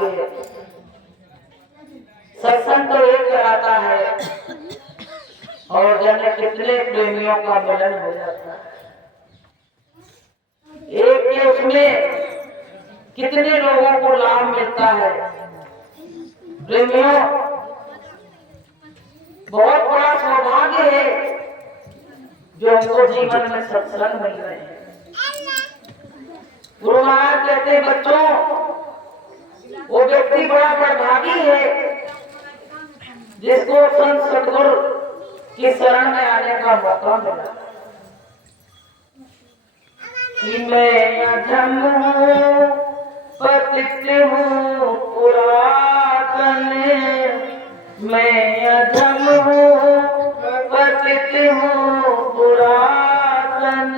सौभाग्य है। सत्संग तो एक कराता है और जाने कितने प्रेमियों का मिलन हो जाता है। एक के उसमें कितने लोगों को लाभ मिलता है। प्रेमियों, बहुत बड़ा सौभाग्य है जो हमको जीवन में सत्संग मिल रहे हैं। गुरु महाराज कहते हैं, बच्चों, वो व्यक्ति बड़ा बड़भागी है जिसको संत सतगुरु की शरण में आने का मौका मिला। कि मैं अधम हूँ, पतित हूँ पुरातन, मैं अधम हूँ, पतित हूँ पुरातन,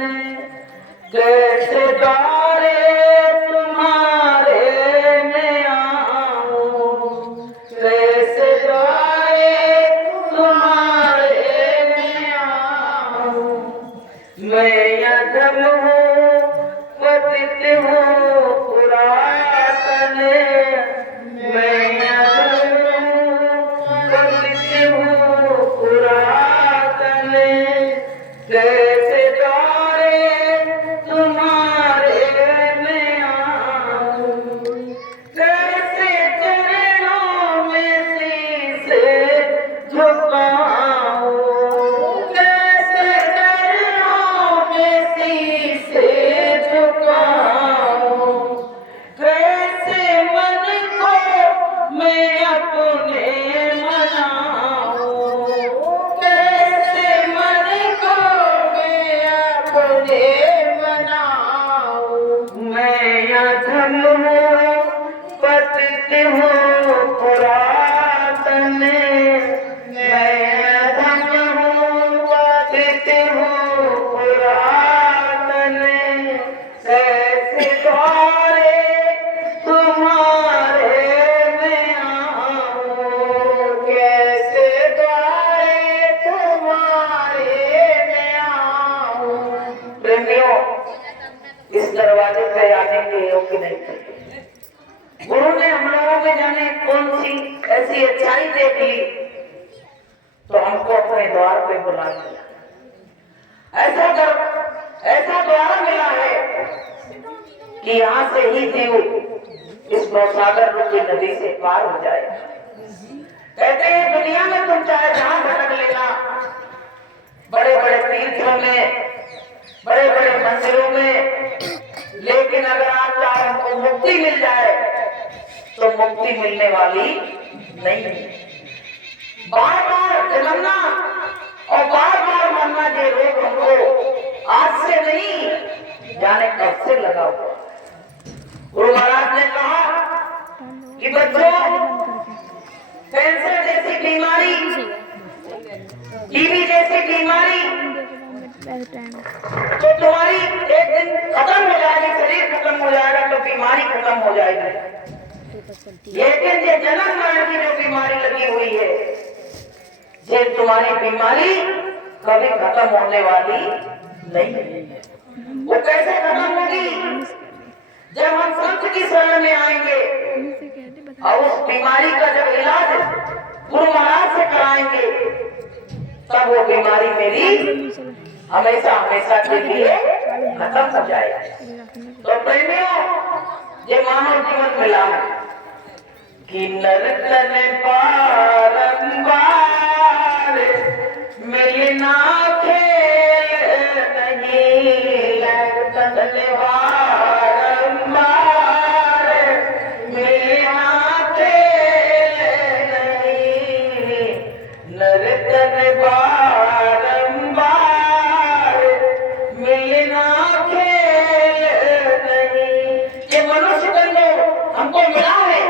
कैसे द्वारे तुम्हारे में आऊं, कैसे द्वारे तुम्हारे में आऊं, मैं अधम हूँ, पतित हूँ पुरातन, मैं अधम हूँ, पतित हूँ पुरातन, कैसे द्वारे तुम्हारे में आऊं, कैसे चरणों में शीश झुकाऊं, कैसे चरणों में शीश झुकाऊं, कैसे मन को मैं अपने मनाऊं, कैसे मन को मैं अपने मनाऊं, मैं अधम हूँ, पतित हूँ पुरातन, मैं अधम हूँ, पतित हूँ पुरातन, कैसे द्वारे तुम्हारे में आऊं, कैसे द्वारे तुम्हारे में आऊं। प्रेमियों, इस दरवाजे पे आने के योग्य नहीं थे। गुरु ने हम लोगों में जाने कौन सी ऐसी अच्छाई देख ली तो हमको अपने द्वार पे बुला लिया। ऐसा द्वार मिला है कि यहाँ से ही जीव इस भवसागर रूपी नदी से पार हो जाए। कहते हैं, दुनिया में तुम चाहे जहां भटक लेना, बड़े बड़े तीर्थों में, बड़े बड़े मंदिरों में, लेकिन अगर आप चाहे हमको मुक्ति मिल जाए तो मुक्ति मिलने वाली नहीं है। बार बार जन्मना और बार बार मरना, ये रोग हमको आज से नहीं जाने कब से लगा हुआ। गुरु महाराज ने कहा कि बच्चों, कैंसर जैसी बीमारी, टीबी जैसी बीमारी तो तुम्हारी एक दिन खत्म हो जाएगी, शरीर खत्म हो जाएगा तो बीमारी खत्म हो जाएगी, लेकिन ये जन्म मरण की जो बीमारी लगी हुई है, ये तुम्हारी बीमारी कभी खत्म होने वाली नहीं है। वो कैसे खत्म होगी? जब हम संत की शरण में आएंगे और उस बीमारी का जब इलाज गुरु महाराज से कराएंगे, तब वो बीमारी मेरी हमेशा हमेशा के लिए खत्म हो जाएगी। तो प्रेमियों, ये मानव जीवन मिला है कि नर्तन बारंबार मिलना खेल नहीं, नर्तन बारंबार मिलना खेल नहीं, नर्तन बारंबार मिलना खेल नहीं। ये मनुष्य जन्म हमको मिला है,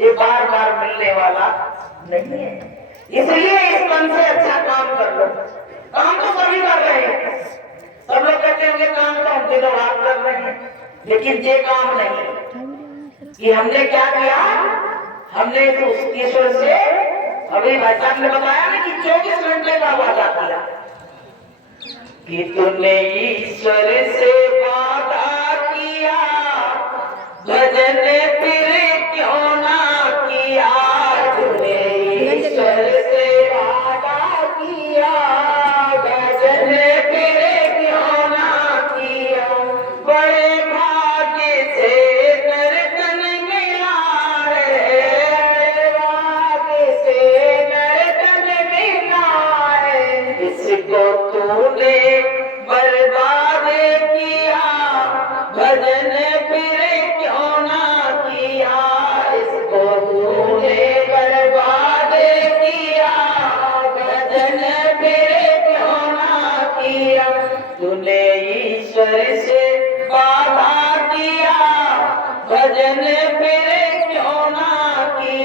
ये बार बार मिलने वाला नहीं है। इसलिए इस मन से अच्छा काम कर लो। काम तो सभी कर रहे हैं, सब लोग कहते होंगे काम तो हम दिनों रात कर रहे हैं, लेकिन ये काम नहीं कि हमने क्या किया। हमने तो ईश्वर से, अभी भाई साहब ने बताया ना कि 24 घंटे का वादा किया कि तूने ईश्वर से वादा किया, भजन फिर क्यों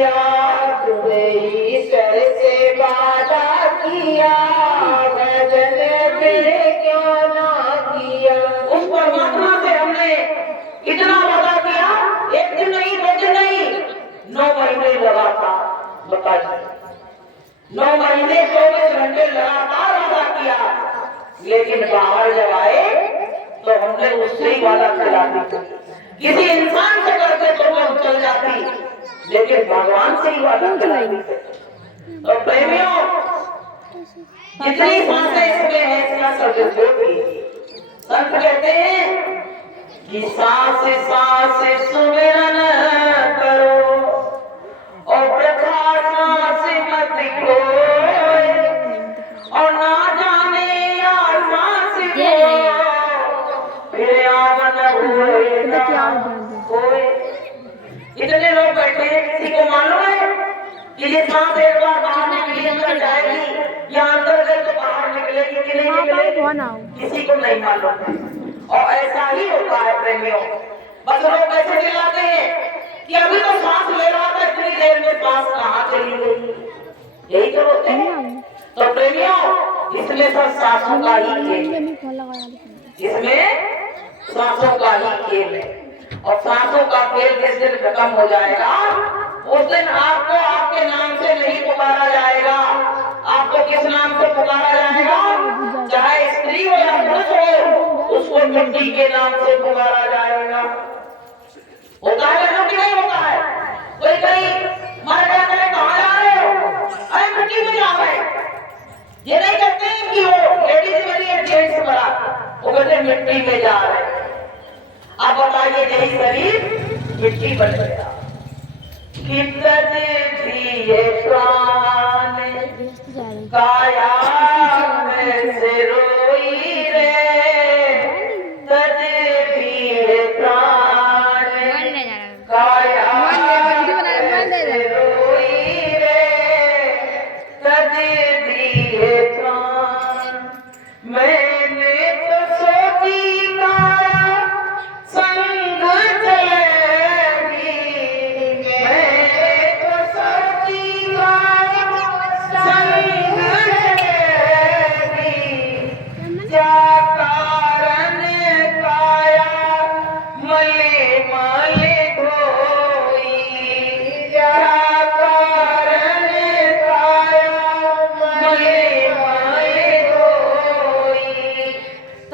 किया, तूने ईश्वर से वादा किया, भजन फिर क्यों ना किया। उस परमात्मा से हमने इतना वादा किया, एक दिन नहीं, 2 दिन नहीं, 9 महीने लगातार। बताइए, 9 महीने 24 घंटे लगातार वादा किया, लेकिन बाहर जब आए तो हमने उससे ही वादा खिला दी। किसी इंसान से करते तो लोग चल जाती, लेकिन भगवान से ही वादा खिला दी। तो प्रेमियों, जितनी सांसें इसमें है इसका सदुपयोग कीजिए। संत कहते हैं कि सांस सांस सुमिरन करो और वृथा सांस मत खोए, और ना जाने या सांस फिर आवन हुए ना कोई। इतने लोग बैठे हैं, किसी को मालूम है कि ये सांस एक बार बाहर निकली अंदर जाएगी या अंदर गई तो बाहर निकलेगी कि नहीं निकलेगी? किसी को नहीं मालूम। और ऐसा ही होता है प्रेमियों। बस लोग ऐसे चिल्लाते हैं कि अभी तो सांस ले रहा था, इतनी देर में सांस कहाँ चली गई। यही तो होते हैं। तो प्रेमियों, इसमें सब सांसों का ही खेल, इसमें सांसों का ही खेल है। और सांसों का खेल जिस दिन खत्म हो जाएगा, उस दिन आपको आपके नाम से नहीं पुकारा जाएगा। आपको किस नाम से पुकारा जाएगा? चाहे स्त्री हो या पुरुष हो, उसको मिट्टी के नाम से पुकारा जाएगा। होता है बहनों की नहीं होता है? कोई कहीं मर गया, कहे कहाँ जा रहे हो? अरे मिट्टी में जा रहे। ये नहीं कहते हैं कि वो लेडीज मरी है, जेंट्स मरा, वो कहते मिट्टी में जा रहे। अब बताइए, यही शरीर मिट्टी बन गया। प्राण काया से रोई रे, तज भी प्राण काया से रोई रे, तज भी प्राण। मैंने तो सोची काया संग चलेगी, मैंने तो सोची काया संग चलेगी, क्या कारण काया मले मले धोई, क्या कारण काया मले मले धोई,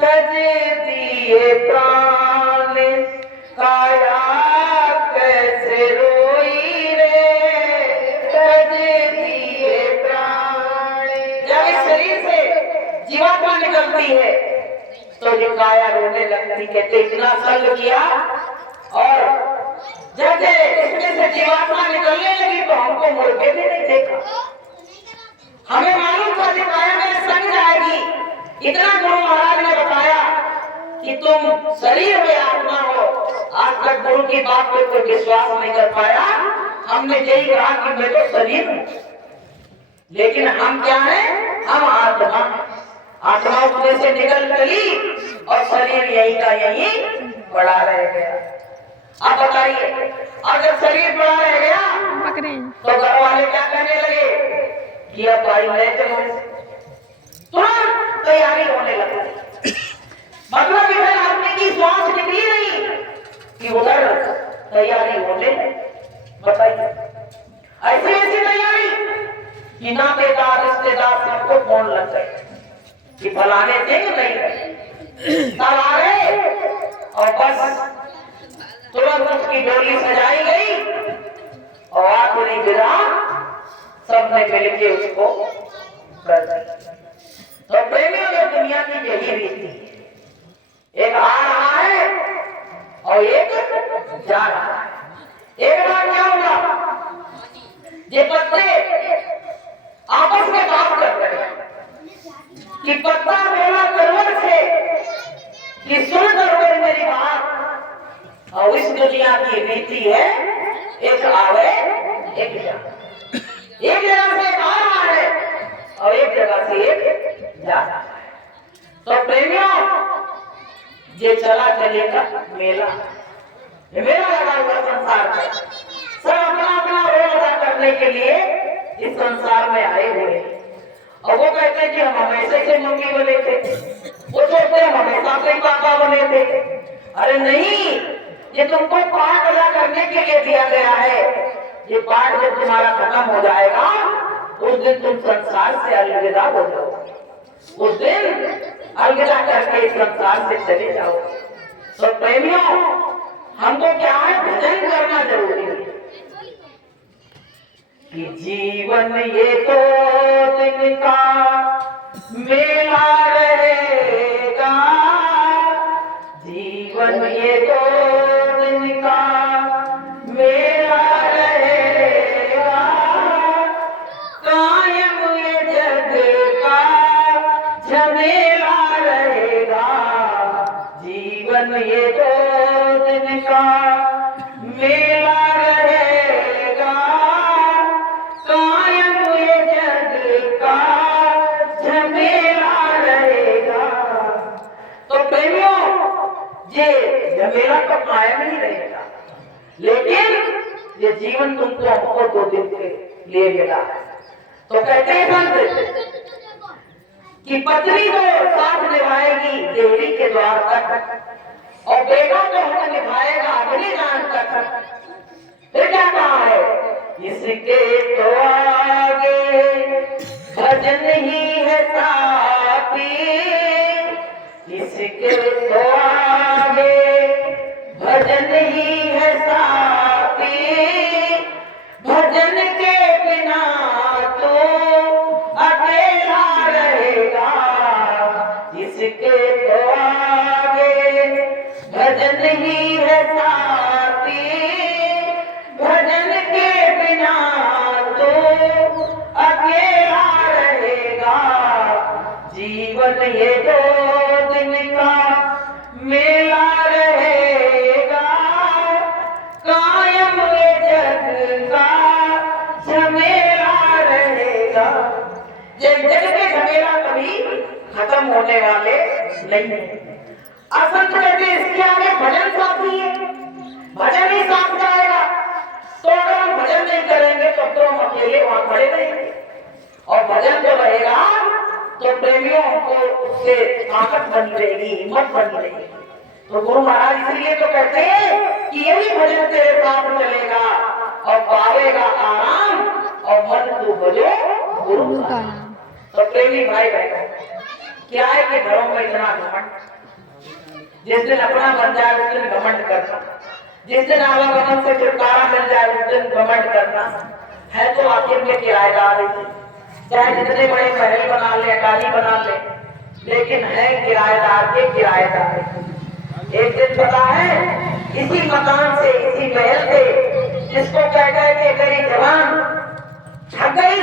तज दिए प्राण काया कैसे रोई रे, तज दिए प्राण। जब इस शरीर से जीवात्मा निकलती है तो जो काया रोने लगती, कहते इतना संग किया, और जब इसमें से जीवात्मा निकलने लगी तो हमको मुड़ के भी नहीं देखा। हमें मालूम था कि काया मेरे संग जाएगी। इतना गुरु महाराज ने बताया कि तुम शरीर में आत्मा हो। आज तक गुरु की बात पे कोई विश्वास नहीं कर पाया। हमने यही कहा कि मैं तो शरीर हूँ, लेकिन हम क्या है? हम आत्मा। आत्मा उसमें से निकल गई और शरीर यही का यही पड़ा रह गया। अब बताइए, अगर शरीर पड़ा रह गया तो घर वाले क्या कहने लगे कि अब भाई ले चलो, तुरंत तैयारी होने लगी। मतलब इधर आदमी की श्वास निकली नहीं कि उधर तैयारी होने। बताइए, ऐसी ऐसी तैयारी कि नातेदार रिश्तेदार सबको फोन लग गए कि फलाने देंगे नहीं, तब आ गए और बस तुरंत उसकी डोली सजाई गई और आखिरी विदा सबने मिलके उसको कर दी। तो प्रेमियों, ये दुनिया की यही रीति, एक आ रहा है और एक जा रहा है। एक बार क्या हुआ, ये पत्ते आपस में बात कर रहे हैं कि पत्ता बोला करवर से कि सुन करवर मेरी बात। और इस दुनिया की रीति है, एक आवे एक जाए। एक जगह से एक आ रहा है और एक जगह से एक जा रहा है। तो प्रेमियों, ये चला चलेगा मेला, मेला लगा हुआ संसार में। सब अपना अपना रोल अदा कर करने के लिए इस संसार में आए हुए हैं। और वो कहते हैं कि हम हमेशा से मम्मी बने थे, वो सोचते हैं हमेशा से पापा बने थे। अरे नहीं, ये तुमको पाठ अदा करने के लिए दिया गया है। ये पाठ जब तुम्हारा खत्म हो जाएगा उस दिन तुम संसार से अलविदा हो जाओगे, उस दिन अलविदा करके इस संसार से चले जाओ। तो प्रेमियों, हमको क्या है, भजन करना जरूरी है कि जीवन ये तो दिन का मेला रहेगा, जीवन ये तो दिन का मेला रहेगा, कायम ये जग का झमेला रहेगा, जीवन ये तो दिन का मेला रहेगा, कायम ये जग का झमेला रहेगा। तो प्रेमियों, ये झमेला तो कायम ही रहेगा, लेकिन ये जीवन तुमको हमको 2 दिन के लिए मिला है। तो कहते हैं संत कि पत्नी तो साथ निभाएगी देवी के द्वार तक, और बेटा तो हमें निभाएगा अगली जान तक। फिर क्या कहा है, इसके तो आगे भजन ही है साथी, इसके तो आगे भजन ही है साथी, भजन के बिना तो अकेला रहेगा, इसके तो आगे भजन ही है साथी, भजन के बिना तो अकेला रहेगा, जीवन ये 2 दिन का मेला रहेगा, कायम ये जग का झमेला रहेगा। ये जग के झमेला कभी खत्म होने वाले नहीं है। असंत कहते इसके आगे भजन साथी है, भजन ही साथ जाएगा। तो अगर हम भजन नहीं करेंगे तो हम अकेले वहां खड़े रहेंगे, और भजन जो रहेगा तो प्रेमियों हमको उससे ताकत बनी रहेगी, हिम्मत बनी रहेगी। तो गुरु महाराज इसलिए तो कहते हैं कि यही भजन तेरे साथ चलेगा और पावेगा आराम, और मन तू भजो गुरु का नाम। तो प्रेमी भाई बहनों, क्या है कि घरों में इतना घमंड, जिस दिन अपना बन जाए उस दिन घमंड करना, जिस दिन आवागमन से छुटकारा मिल जाए उस दिन घमंड करना है। तो आखिर में किराएदार है, चाहे जितने बड़े महल बना ले, अटारी बना ले, लेकिन है किराएदार के किराएदार। एक दिन पता है, इसी मकान से, इसी महल से, जिसको कह गए कि मेरी जवान थक गई,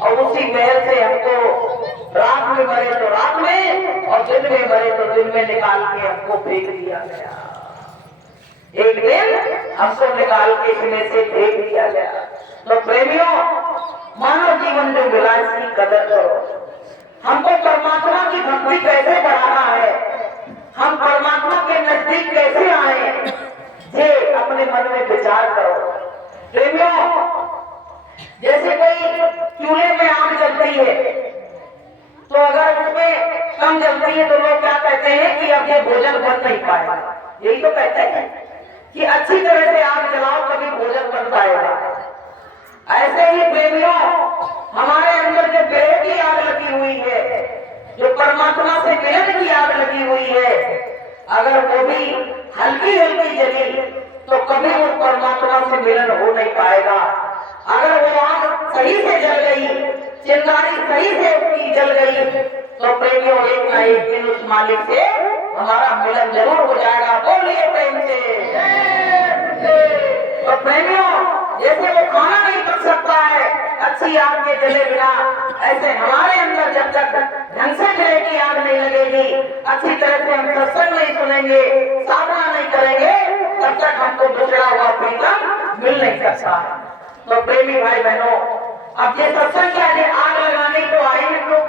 और उसी महल से हमको रात में मरे तो रात में, और दिन में मरे तो दिन में निकाल के हमको फेंक दिया गया। एक दिन हमको निकाल के इसमें से फेंक दिया गया। तो प्रेमियों, मानव जीवन जो मिला इसकी कदर करो। हमको परमात्मा की भक्ति कैसे बढ़ाना है, हम परमात्मा के नजदीक कैसे आए, ये अपने मन में विचार करो। प्रेमियों, जैसे कोई चूल्हे में आग जलती है, तो अगर उसमें कम जलती है तो लोग क्या कहते हैं कि अब ये भोजन बन नहीं पाएगा। यही तो कहते हैं कि अच्छी तरह से आग जलाओ तभी भोजन बन पाएगा। ऐसे ही प्रेमियों, हमारे अंदर जो प्रेम की आग लगी हुई है, जो परमात्मा से मिलन की आग लगी हुई है, अगर वो भी हल्की हल्की जली तो कभी उस परमात्मा से मिलन हो नहीं पाएगा। अगर वो आग सही से जल गई, चिंगारी सही से उसकी जल गई, तो प्रेमियों एक ना एक दिन उस मालिक से हमारा मिलन जरूर हो जाएगा। बोलिए प्रेम से। तो प्रेमियों, जैसे वो खाना नहीं पक सकता है अच्छी आग में जले बिना, ऐसे हमारे अंदर जब तक ढंग से गले की आग नहीं लगेगी, अच्छी तरह से हम सत्संग नहीं सुनेंगे, साधना नहीं करेंगे, तब तक हमको दूसरा हुआ प्रीतम मिल नहीं सकता है। तो प्रेमी भाई बहनों, अब ये सत्संग क्या है, आग लगाने तो आए हैं लोग।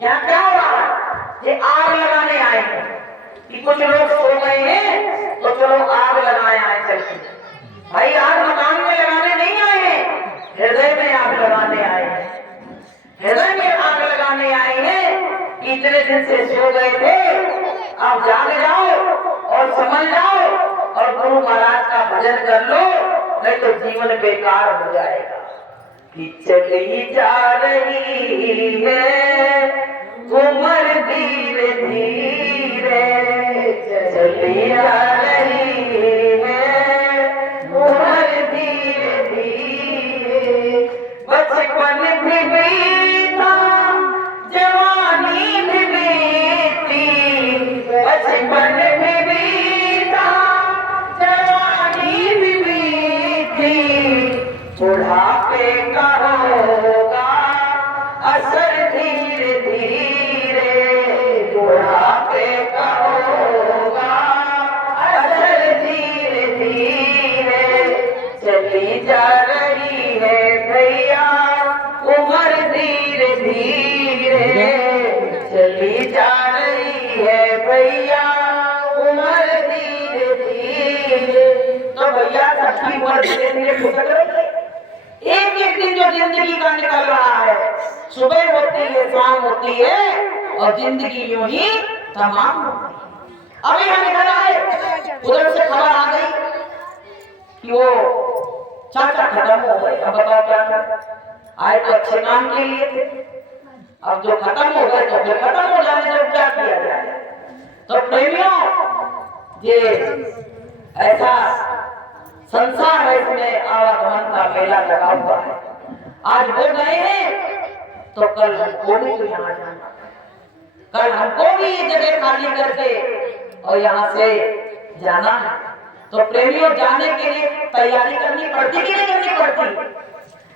यहाँ क्या हो रहा है, ये आग लगाने आए हैं कि कुछ लोग सो गए हैं तो चलो आग लगाए आए। चलते भाई, आग मकान में लगाने नहीं आए हैं, दिन से सो गए थे, अब जाग जाओ और समझ जाओ और गुरु महाराज का भजन कर लो, नहीं तो जीवन बेकार हो जाएगा। कि चली जा रही है उम्र धीरे धीरे, चली जा रही है उम्र धीरे धीरे, बचपन भी बीता जवानी भी बीती, बचपन भी बीता जवानी भी बीती, बुढ़ापे का होगा असर धीरे धीरे, बुढ़ापे का होगा असर धीरे धीरे, चली जा रही है भैया उम्र धीरे धीरे, चली जा रही है भैया उम्र धीरे धीरे। तो भैया सबकी उम्र धीरे धीरे खिसक रही है। एक एक दिन जो जिंदगी का निकल रहा है, सुबह होती है शाम होती है और जिंदगी यूं ही तमाम होती है। अभी हम इधर आए, उधर से खबर आ गई कि वो चाचा खत्म हो गए। अब बताओ क्या करें, आए तो अच्छे काम के लिए थे, अब जो खत्म हो गए तो फिर खत्म हो जाने जब क्या किया जाए। तो प्रेमियों, ये ऐसा संसार है, इसमें आवागमन का मेला लगा हुआ है। आज वो गए हैं तो कल हमको भी तो यहाँ जाना, कल हमको भी ये जगह खाली करके और यहाँ से जाना है। तो प्रेमियों, जाने के लिए तैयारी करनी पड़ती कि नहीं करनी पड़ती?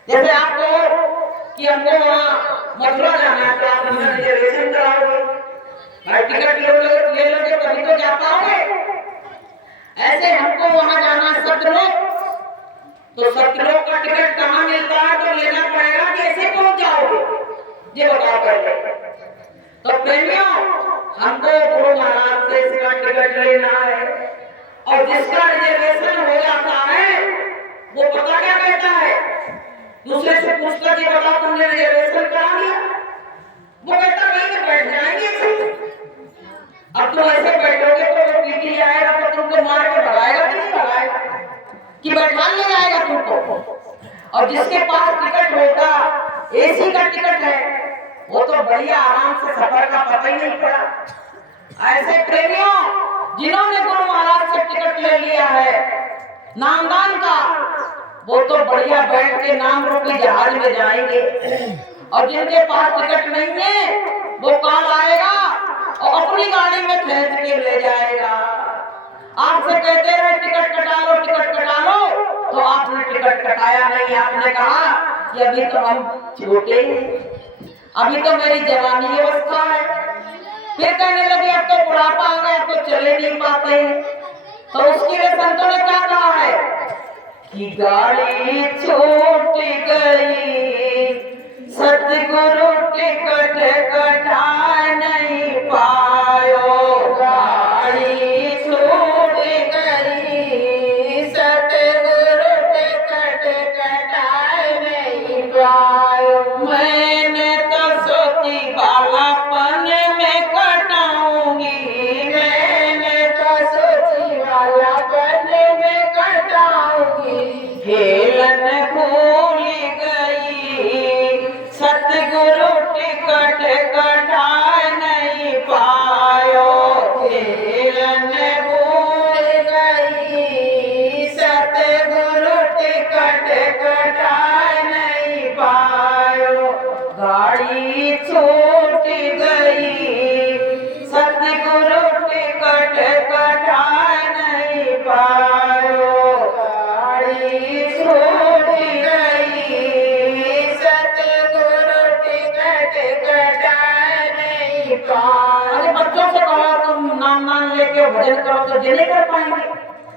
जैसे आपको कि हमको वहाँ मथुरा जाना है तो आप रिजर्वेशन कराओगे, टिकट ले लोगे तभी तो जा पाओगे। ऐसे हमको वहां जाना सतलोक, तो सतलोक का टिकट कहाँ मिलता है? तो लेना पड़ेगा, कैसे पहुंच जाओगे ये बताओ पहले। तो प्रेमियों, हमको गुरु महाराज से इसका टिकट लेना है, और जिसका रिजर्वेशन हो जाता है वो पता क्या कहता है, दूसरे से पूछता कि बताओ तुमने रिजर्वेशन करा लिया? वो कहता वहीं पे बैठ जाएंगे। अब तुम ऐसे बैठोगे तो वो पीटी आएगा तो तुमको मार के भगाएगा कि नहीं भगाएगा, कि बैठा ले जाएगा तुमको। और जिसके पास टिकट होगा, एसी का टिकट है, वो तो बढ़िया आराम से सफर का पता ही नहीं पड़ा। ऐसे प्रेमियों, जिन्होंने गुरु महाराज से टिकट ले लिया है नामदान का, वो तो बढ़िया बैठ के नाम रूपी जहाज में जाएंगे। और जिनके पास टिकट नहीं है वो काल आएगा और अपनी गाड़ी में खींच के ले जाएगा। आपसे कहते रहे टिकट कटा लो, टिकट कटा लो, तो आपने टिकट कटाया नहीं। आपने कहा कि अभी तो हम छोटे हैं, अभी तो मेरी जवानी अवस्था है। फिर कहने लगे अब तो बुढ़ापा आ गया, अब तो चले नहीं पाते। तो उसके लिए संतों ने क्या कहा है कि गाड़ी छूट गई, सतगुरु टिकट कटा नहीं पायो, गाड़ी छूट गई, सतगुरु टिकट कटा नहीं पायो। मैंने तो सोची बालापन में कटाऊंगी, मैंने तो सोची बालापन में कटाऊंगी, हेलन भूल गई, सतगुरु टिकट कटा नहीं पायो, हेलन भूल गई, सतगुरु टिकट कटा नहीं पायो, गाड़ी छूट गई, सतगुरु टिकट कटा नहीं पायो, गाड़ी छूट गई, सतगुरु टिकट कटा नहीं पायो। अरे बच्चों से कहो तुम नाम लेके भजन करो तो ये नहीं कर पाएंगे,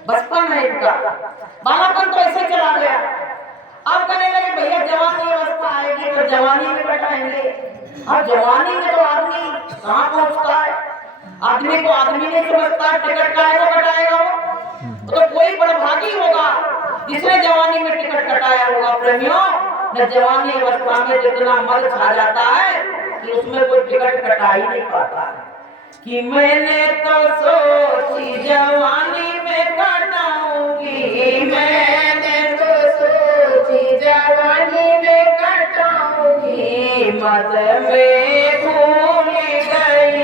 बचपन है इनका, बालापन तो ऐसे चला गया। अब कहने लगे भैया जवानी अवस्था आएगी तो जवानी में बैठाएंगे। अब जवानी में तो आदमी कहाँ पहुँचता है, आदमी को आदमी नहीं समझता, टिकट का तो कटाएगा वो तो कोई बड़भागी होगा जिसने जवानी में टिकट कटाया होगा। प्रेमियों, न जवानी अवस्था में जितना मल छा जाता है कि उसमें कोई टिकट कटा ही नहीं पाता कि मैंने तो सोची जवानी में कटाऊंगी, मैंने तो सोची जवानी में कटाऊंगी, मत में भूल गई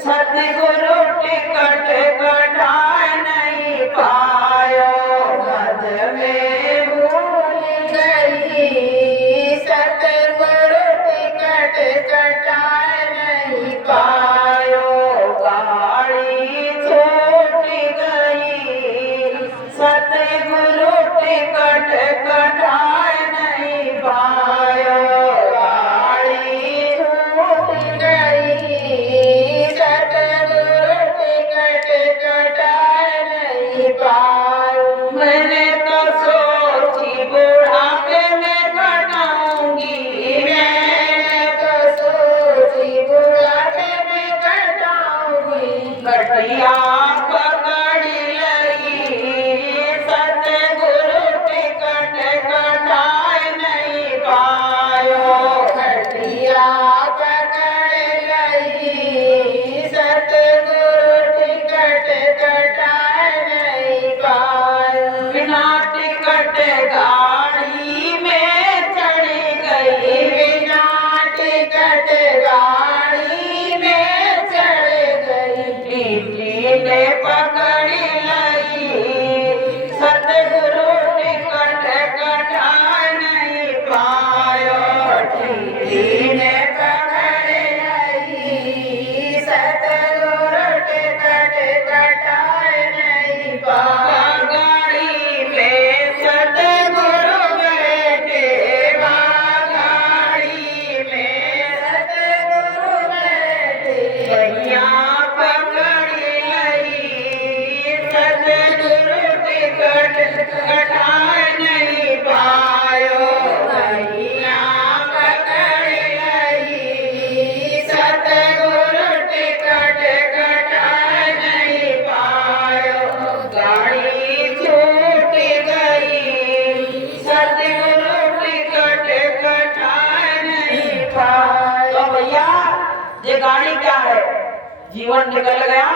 सतगुरु टिकट कटा नहीं पायो, मत में भूल गई सतगुरु टिकट कटा नहीं पायो, गाड़ी छूट गई सतगुरु टिकट कटा नहीं पायो, गाड़ी छूट गई सतगुरु टिकट कटा नहीं पायो, मैंने तो सोची बुढ़ापे में कटाऊंगी, मैंने तो सोची बुढ़ापे में कटाऊंगी, कटिया पकड़ लगी सतगुरु टिकट कटा नहीं पायो, कटिया पकड़ लगी सतगुरु टिकट कटा नहीं पायो, बिना टिकट गाड़ी में चढ़ गई, बिना टिकट गाड़ी में चढ़ गई, टीटी ने पकड़ लगी सतगुरु टिकट कटा नहीं पायो, टीटी ने पकड़ लगी सतगुरु टिकट कटा नहीं पायो, गाड़ी में सतगुरु बैठे, गाड़ी में सतगुरु बैठे, भैया पकड़ लगी सतगुरु टिकट कटा नहीं पायो, भैया पकड़ लगी सतगुरु टिकट कटा नहीं पायो, गाड़ी छूट गई सतगुरु टिकट कटा नहीं पायो। तो भैया ये गाड़ी क्या है, जीवन निकल गया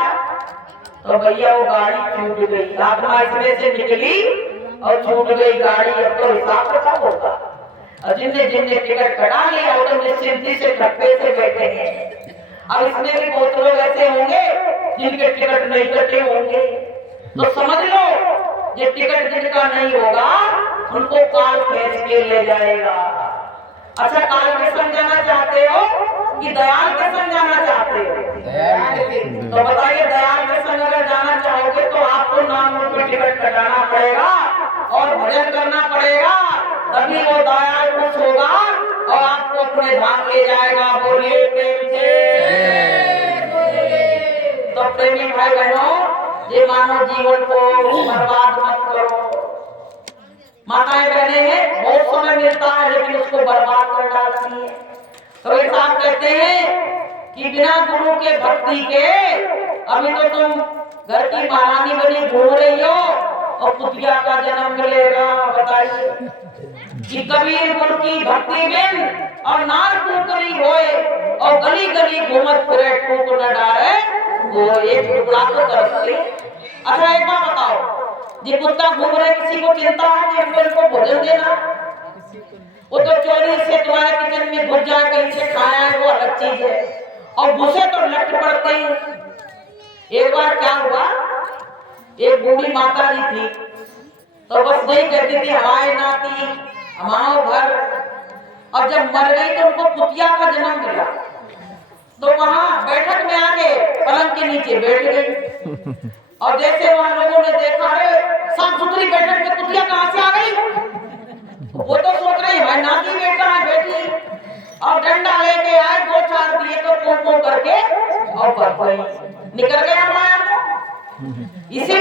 तो भैया वो गाड़ी छूट गई, आत्मा इसमें से निकली और छूट गई गाड़ी, अब तो हिसाब किताब होगा, और जिनने जिनने टिकट कटा लिया वो तो निश्चिंती से धक्के से बैठे हैं। अब इसमें भी बहुत लोग ऐसे होंगे जिनके टिकट नहीं कटे होंगे, तो समझ लो ये टिकट जिनका नहीं होगा उनको काल खींच के ले जाएगा। अच्छा, काल के संग जाना चाहते हो कि दयाल के संग जाना चाहते हो? तो बताइए, दयाल के संग अगर जाना चाहोगे तो आपको नाम में टिकट कटाना पड़ेगा और भजन करना पड़ेगा, तभी वो दयाल खुश होगा और आपको अपने धाम ले जाएगा। बोलिए प्रेम से। तो प्रेमी भाई बहनों, ये मानव जीवन को बर्बाद मत करो। माताएं बहने हैं, बहुत समय मिलता है लेकिन उसको बर्बाद कर डालती है। तो ये साहब कहते हैं कि बिना गुरु के भक्ति के अभी तो तुम घर की महारानी बनी घूम रही हो और कुतिया का जन्म मिलेगा। बताइए कि कबीर गुरु की भक्ति बिन और नार कुकरी होए और गली गली घूमत फिरे, टूक न डारे वो एक टुकड़ा तो तरसते। अच्छा, एक बात बताओ, ये कुत्ता घूम रहे, किसी को चिंता है कि अपने को भोजन देना? वो तो चोरी से तुम्हारे किचन में घुस जाए, कहीं से खाया है, वो अलग चीज है, और घुसे तो लट पड़ते ही। एक बार क्या हुआ, एक बूढ़ी माता जी थी, तो बस वही कहती थी हमारे नाती हमारो घर, और जब मर गई तो उनको कुतिया का जन्म मिला, तो वहां बैठक में आके पलंग के नीचे बैठ गई, और जैसे वहां लोगों ने देखा, अरे साफ सुथरी बैठक में कुतिया कहां से आ गई? वो तो सोच रही है नाती बेटा है बेटी, और डंडा लेके आए, दो चार दिए तो को करके और निकल गया माया को। इसे